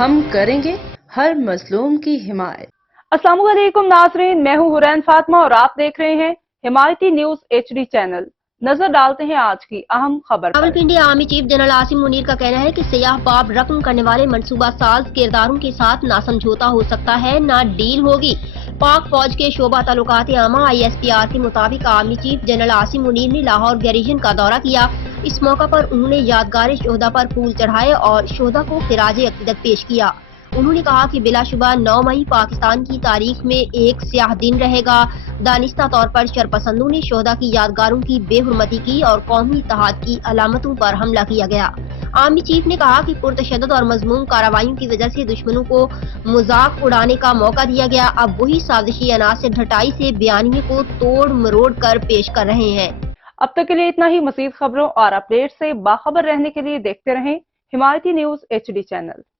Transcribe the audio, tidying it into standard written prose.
ہم کریں گے ہر مظلوم کی حمایت۔ السلام علیکم ناظرین، میں ہوں حرین فاطمہ اور آپ دیکھ رہے ہیں حمایتی نیوز HD چینل۔ نظر ڈالتے ہیں آج کی اہم خبر پر۔ Rawalpindi army chief general Asim Munir کا کہنا ہے کہ سیاہ باب رقم کرنے والے منصوبہ ساز کرداروں کے ساتھ نہ سمجھوتا ہو سکتا ہے نہ ڈیل ہوگی۔ پاک فوج کے شعبہ تعلقات عامہ ISPR کے مطابق army chief general Asim Munir نے لاہور گیریژن کا دورہ کیا۔ اس موقع پر انہوں نے یادگار شہداء پر پھول چڑھائے اور شہداء کو خراج عقیدت پیش کیا۔ انہوں نے کہا کہ بلا شبہ 9 مئی پاکستان کی تاریخ میں ایک سیاہ دن رہے گا۔ دانستہ طور پر شرپسندوں نے شہداء کی یادگاروں کی بے حرمتی کی اور قومی اتحاد کی علامتوں پر حملہ کیا گیا۔ آرمی چیف نے کہا کہ پرتشدد اور مذموم کارروائیوں کی وجہ سے دشمنوں کو مذاق اڑانے کا موقع دیا گیا۔ اب وہی سازشی عناصر ڈھٹائی سے بیانیے کو توڑ مروڑ کر پیش کر رہے ہیں۔ اب تک کے لیے اتنا ہی۔ مزید خبروں اور اپڈیٹ سے باخبر رہنے کے لیے دیکھتے رہیں حمایتی نیوز HD چینل۔